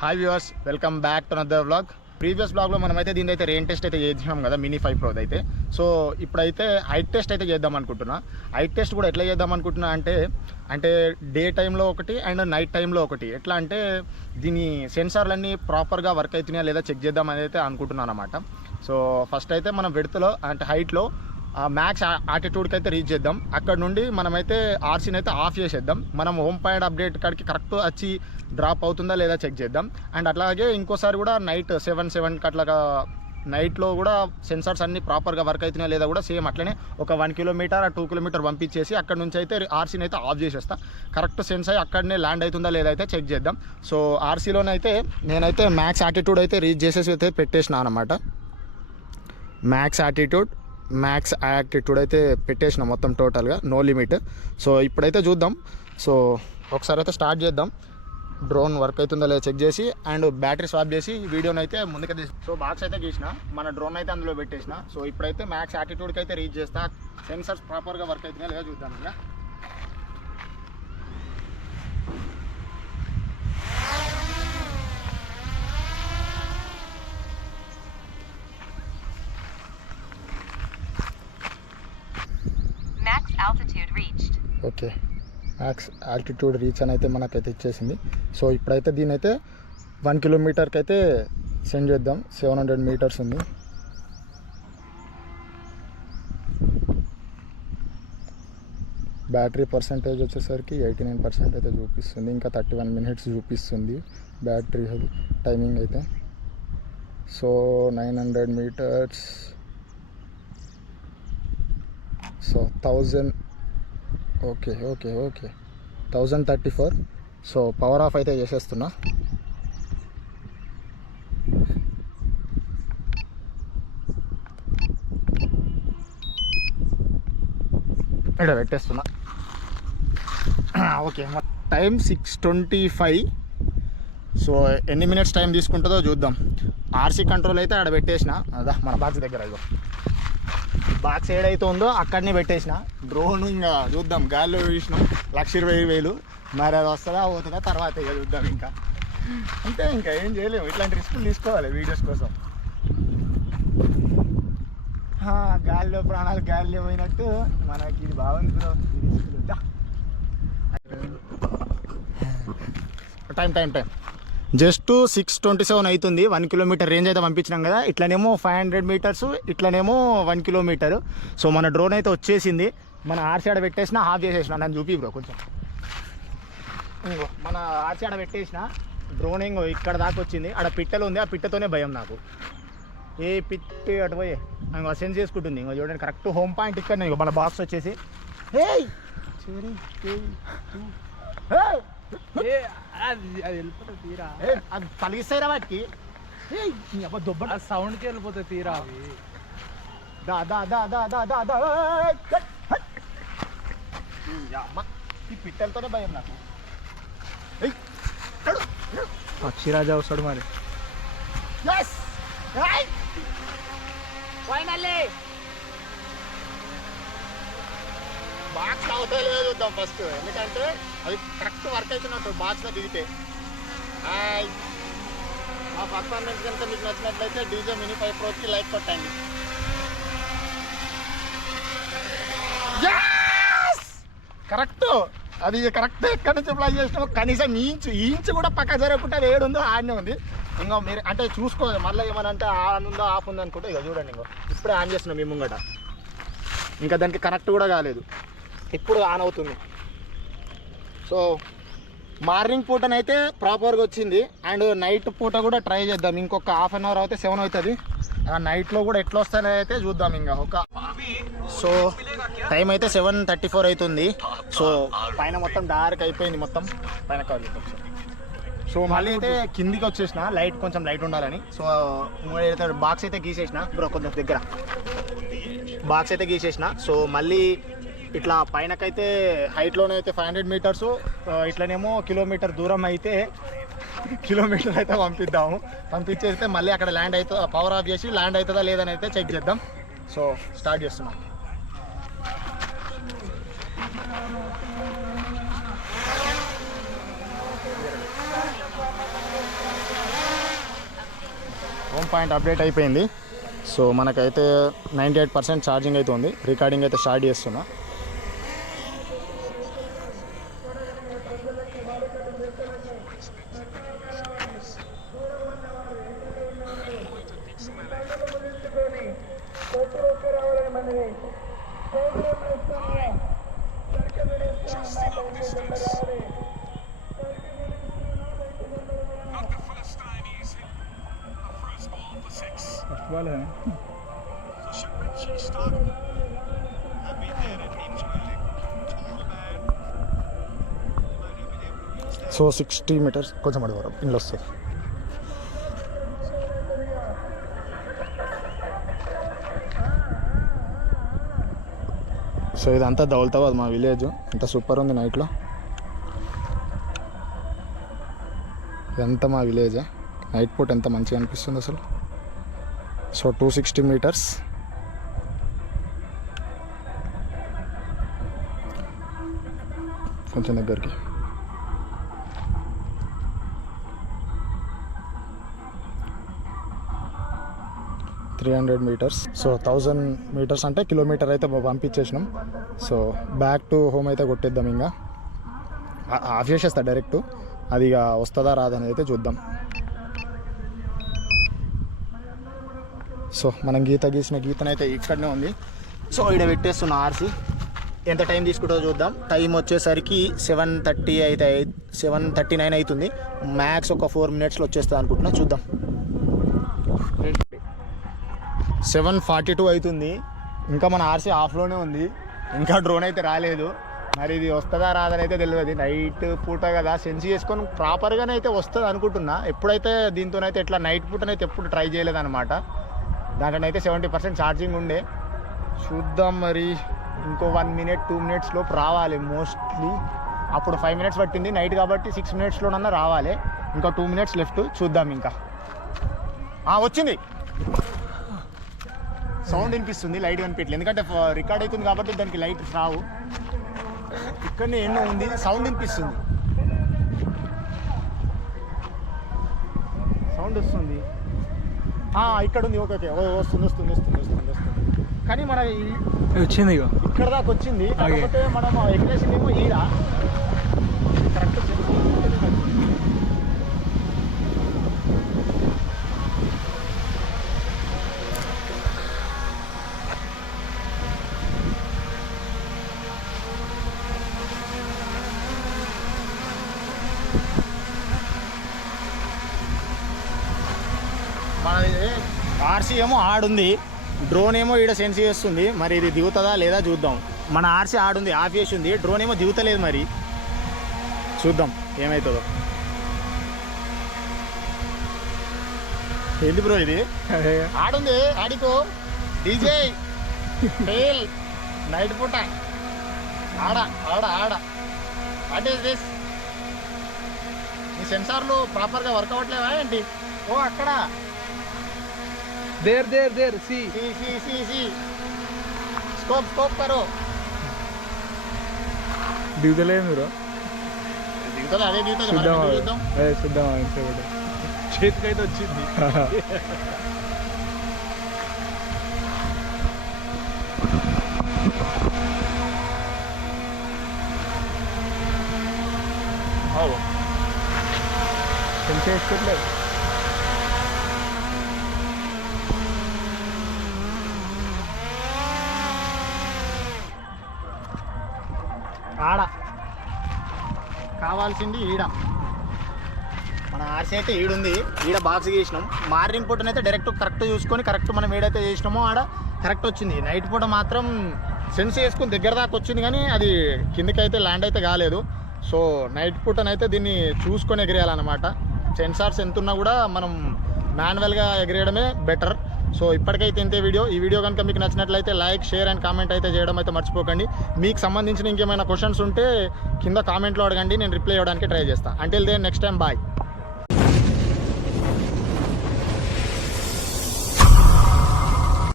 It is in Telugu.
Hi viewers, welcome back to another vlog. Previous వ్లాగ్లో మనమైతే దీని అయితే రెయిన్ టెస్ట్ అయితే చేసినాం కదా, మినీ 5 Pro అయితే. సో ఇప్పుడైతే హైట్ టెస్ట్ అయితే చేద్దాం అనుకుంటున్నా. హైట్ టెస్ట్ కూడా ఎట్లా చేద్దాం అనుకుంటున్నా అంటే డే టైంలో ఒకటి అండ్ నైట్ టైంలో ఒకటి. ఎట్లా అంటే దీని సెన్సార్లన్నీ ప్రాపర్గా వర్క్ అవుతున్నాయా లేదా చెక్ చేద్దాం అని అయితే అనుకుంటున్నాను అనమాట. సో ఫస్ట్ అయితే మనం విడ్త్లో అంటే హైట్లో మ్యాక్స్ ఆటిట్యూడ్కి అయితే రీచ్ చేద్దాం. అక్కడ నుండి మనమైతే ఆర్సీని అయితే ఆఫ్ చేసేద్దాం. మనం హోమ్ పాయింట్ అప్డేట్ కాడికి కరెక్ట్ వచ్చి డ్రాప్ అవుతుందా లేదా చెక్ చేద్దాం. అండ్ అట్లాగే ఇంకోసారి కూడా నైట్ 7 అట్లాగా నైట్లో కూడా సెన్సార్స్ అన్నీ ప్రాపర్గా వర్క్ అవుతున్నాయా లేదా కూడా సేమ్ అట్లనే ఒక 1 కిలోమీటర్ 2 కిలోమీటర్ పంపించేసి అక్కడ నుంచి అయితే ఆర్సీని అయితే ఆఫ్ చేసేస్తా. కరెక్ట్ సెన్స్ అయ్యి అక్కడనే ల్యాండ్ అవుతుందా లేదా అయితే చెక్ చేద్దాం. సో ఆర్సీలోనైతే నేనైతే మ్యాక్స్ ఆటిట్యూడ్ అయితే రీచ్ చేసేసి అయితే పెట్టేసిన అనమాట. మ్యాక్స్ యాటిట్యూడ్ అయితే పెట్టేసిన మొత్తం టోటల్గా, నో లిమిట్. సో ఇప్పుడైతే చూద్దాం. సో ఒకసారి అయితే స్టార్ట్ చేద్దాం. డ్రోన్ వర్క్ అవుతుందో లేదో చెక్ చేసి అండ్ బ్యాటరీ స్వాప్ చేసి వీడియోని అయితే ముందుకు తీసి సో బాక్స్ అయితే గీసిన, మన డ్రోన్ అయితే అందులో పెట్టేసిన. సో ఇప్పుడైతే మ్యాక్స్ యాటిట్యూడ్కి అయితే రీచ్ చేస్తా. సెన్సర్స్ ప్రాపర్గా వర్క్ అవుతుందా లేదా చూద్దాం. ఇంకా ఓకే, మ్యాక్స్ ఆల్టిట్యూడ్ రీచ్ అని అయితే మనకైతే ఇచ్చేసింది. సో ఇప్పుడైతే దీని అయితే 1 కిలోమీటర్కి అయితే సెండ్ చేద్దాం. 700 మీటర్స్ ఉంది. బ్యాటరీ పర్సంటేజ్ వచ్చేసరికి 89% అయితే చూపిస్తుంది. ఇంకా 31 మినిట్స్ చూపిస్తుంది బ్యాటరీ టైమింగ్ అయితే. So 900 meters, so 1000. Okay 1034. So power off అయితే చేసేస్తున్నా. ఇక్కడ పెట్టేస్తున్నా. Okay, time 6:25. సో ఎన్ని మినిట్స్ టైం తీసుకుంటుందో చూద్దాం. ఆర్సీ కంట్రోల్ అయితే ఆడ పెట్టేసిన. అదా మన బాక్స్ దగ్గర, ఇగో బాక్స్ ఏడైతే ఉందో అక్కడనే పెట్టేసిన. డ్రోన్ ఇంకా చూద్దాం, గాల్లో చూసినాం 1,20,000. మరి అది వస్తుందా పోతుందా తర్వాత ఇక చూద్దాం. ఇంకా అంతే, ఇంకా ఏం చేయలేము. ఇట్లాంటి రిస్కులు తీసుకోవాలి వీడియోస్ కోసం. గాలిలో ప్రాణాలు గాలిలో పోయినట్టు మనకి ఇది బాగుంది బ్రో. టైం జస్ట్ 6:27 అవుతుంది. 1 కిలోమీటర్ రేంజ్ అయితే పంపించినాం కదా. ఇట్లనేమో 500 మీటర్స్, ఇట్లనేమో 1 కిలోమీటర్. సో మన డ్రోన్ అయితే వచ్చేసింది. మన ఆర్సీ ఆడ పెట్టేసిన, ఆఫ్ చేసేసిన. నన్ను చూపి బ్రో కొంచెం. ఇంకో మన ఆర్సీ ఆడ పెట్టేసిన, డ్రోన్ ఇంకో ఇక్కడ దాకా వచ్చింది. ఆడ పిట్టలు ఉంది, ఆ పిట్టతోనే భయం నాకు. ఏ పిట్టి అటు పోయి ఇంకో సెన్స్ చేసుకుంటుంది. ఇంకో చూడండి, కరెక్ట్ హోమ్ పాయింట్ ఇక్కడ. ఇంకో మన బాక్స్ వచ్చేసి అది తలిగిస్తాయిరా వాటికి. దొబ్బ సౌండ్కి వెళ్ళిపోతే తీరా. ఈ పిట్టలతోనే భయం నాకు. పక్షిరాజా వస్తాడు మరి. బాక్స్ అవుతాయి లేదో చూద్దాం ఫస్ట్, ఎందుకంటే అది కరెక్ట్ వర్క్ అవుతున్నట్టు బాక్స్లో దిగితే. మా పర్ఫార్మెన్స్ కనుక మీకు నచ్చినట్లయితే డీజే మినీ 5 Proకి లైక్ కొట్టండి. కరెక్ట్, అది కరెక్ట్. ఎక్కడి నుంచి అప్లై చేసినామో కనీసం ఇంచు కూడా పక్క జరగకుండా అది ఏడుందో ఆడనే ఉంది. ఇంకో మీరు అంటే చూసుకోవాలి, మళ్ళీ ఏమనంటే ఆన్ ఉందో ఆఫ్ ఉందో అనుకుంటే ఇక చూడండి. ఇంకో ఇప్పుడే ఆన్ చేస్తున్నాం మీ ముంగట, ఇంకా దానికి కనెక్ట్ కూడా కాలేదు. ఇప్పుడు ఆన్ అవుతుంది. సో మార్నింగ్ పూటనైతే ప్రాపర్గా వచ్చింది. అండ్ నైట్ పూట కూడా ట్రై చేద్దాం. ఇంకొక హాఫ్ అన్ అవర్ అయితే 7 అవుతుంది. నైట్లో కూడా ఎట్లా వస్తాయో అయితే చూద్దాం. ఇంకా సో టైం అయితే 7:34 అవుతుంది. సో పైన మొత్తం డార్క్ అయిపోయింది, మొత్తం పైన కాదు. సో మళ్ళీ అయితే కిందికి వచ్చేసిన, కొంచెం లైట్ ఉండాలని. సో బాక్స్ అయితే గీసేసిన బ్రో, కొంచెం దగ్గర బాక్స్ అయితే గీసేసిన. సో మళ్ళీ ఇట్లా పైనకైతే హైట్లోనే అయితే 500 మీటర్స్, ఇట్లనేమో కిలోమీటర్ దూరం అయితే పంపించేస్తే మళ్ళీ అక్కడ ల్యాండ్ అవుతుందా, పవర్ ఆఫ్ చేసి ల్యాండ్ అవుతుందా లేదని అయితే చెక్ చేద్దాం. సో స్టార్ట్ చేస్తున్నాం. పాయింట్ అప్డేట్ అయిపోయింది. సో మనకైతే 98% ఛార్జింగ్ అయితే ఉంది. రికార్డింగ్ అయితే స్టార్ట్ చేస్తున్నా. ఫస్ట్ బాల్ సో 60 మీటర్స్ కొంచెం అడిగారు ఇంట్లో వస్తుంది. సో ఇదంతా దౌలతాబాద్ మా విలేజ్. ఎంత సూపర్ ఉంది నైట్లో. ఇదంతా మా విలేజ్. నైట్ పూట ఎంత మంచిగా అనిపిస్తుంది అసలు. So 260 metres. కొంచెం దగ్గరికి 300 మీటర్స్. సో 1000 మీటర్స్ అంటే కిలోమీటర్ అయితే పంపించేసినాం. సో బ్యాక్ టు హోమ్ అయితే కొట్టేద్దాం. ఇంకా ఆఫ్ చేసేస్తా డైరెక్ట్. అది ఇక వస్తుందా రాదని అయితే చూద్దాం. సో మనం గీసిన గీతనైతే ఇక్కడనే ఉంది. సో ఇక్కడ పెట్టేస్తున్న ఆర్సీ. ఎంత టైం తీసుకుంటుందో చూద్దాం. టైం వచ్చేసరికి 7:39 అవుతుంది. మ్యాక్స్ ఒక 4 మినిట్స్లో వచ్చేస్తుంది అనుకుంటున్నా. చూద్దాం. 7:42 అవుతుంది. ఇంకా మన ఆర్సీ ఆఫ్లోనే ఉంది. ఇంకా డ్రోన్ అయితే రాలేదు. మరి ఇది వస్తుందా రాదని అయితే తెలియదు. నైట్ పూట కదా, సెన్స్ చేసుకొని ప్రాపర్గానే అయితే వస్తుంది అనుకుంటున్నా. ఎప్పుడైతే దీంతోనైతే ఎట్లా నైట్ పూటనైతే ఎప్పుడు ట్రై చేయలేదన్నమాట. దాంట్లోనైతే 70% ఛార్జింగ్ ఉండే. చూద్దాం మరి. ఇంకో 1 మినిట్ 2 మినిట్స్ లోపు రావాలి మోస్ట్లీ. అప్పుడు 5 మినిట్స్ పట్టింది నైట్ కాబట్టి 6 మినిట్స్లోనన్నా రావాలి. ఇంకా 2 మినిట్స్ లెఫ్ట్. చూద్దాం. ఇంకా వచ్చింది. సౌండ్ వినిపిస్తుంది, లైట్ కనిపించలేదు. ఎందుకంటే రికార్డ్ అవుతుంది కాబట్టి దానికి లైట్ రావు. ఇక్కడనే ఎన్నో ఉంది, సౌండ్ వినిపిస్తుంది. సౌండ్ వస్తుంది. ఇక్కడ ఉంది. ఓకే ఓకే వస్తుంది వస్తుంది వస్తుంది వస్తుంది వస్తుంది. కానీ మన వచ్చింది ఇక్కడ దాకా వచ్చింది. కాకపోతే మనం ఎగ్రేసిందేమో ఈడ కరెక్ట్. మనది ఆర్సీ ఏమో ఆడుంది, డ్రోన్ ఏమో ఈడ సెన్స్ చేస్తుంది. మరి ఇది దిగుతుందా లేదా చూద్దాం. మన ఆర్సీ ఆడుంది, ఆఫ్ చేసి ఉంది. డ్రోన్ ఏమో దిగుతలేదు. మరి చూద్దాం ఏమవుతుందో. ఏంది బ్రో ఇది? ఆడుంది. ఆడికో డీజే ఫెయిల్. నైట్ పూట ఆడ ఆడ ఆడ. What is this? ఈ సెన్సార్లు ప్రాపర్గా వర్క్ అవ్వట్లేవా ఏంటి? ఓ అక్కడ देर सी स्कोप करो. దిగుతలే మీరు. దిగుతుంది. అదే దిగుతుంది. చూద్దాం. చేతికైతే వచ్చింది. చేసుకోవట్లేదు. ఆడ కావాల్సింది ఈడ. మన ఆర్సీ అయితే ఈడుంది. ఈడ బాక్స్ గీసినాం. మార్నింగ్ పూటనైతే డైరెక్ట్ కరెక్ట్ చూసుకొని కరెక్ట్ మనం ఏడైతే చేసినామో ఆడ కరెక్ట్ వచ్చింది. నైట్ పూట మాత్రం సెన్స్ చేసుకుని దగ్గర దాకా వచ్చింది, కానీ అది కిందకి అయితే ల్యాండ్ అయితే కాలేదు. సో నైట్ పూటనైతే దీన్ని చూసుకొని ఎగిరేయాలన్నమాట. సెన్సార్స్ ఎంత ఉన్నా కూడా మనం మాన్యువల్గా ఎగిరేయడమే బెటర్. సో ఇప్పటికైతే ఇంతే వీడియో. ఈ వీడియో కనుక మీకు నచ్చినట్లయితే లైక్, షేర్ అండ్ కామెంట్ అయితే చేయడం అయితే మర్చిపోకండి. మీకు సంబంధించిన ఇంకేమైనా క్వశ్చన్స్ ఉంటే కింద కామెంట్లో అడగండి, నేను రిప్లై ఇవ్వడానికి ట్రై చేస్తాను. Until then next time bye.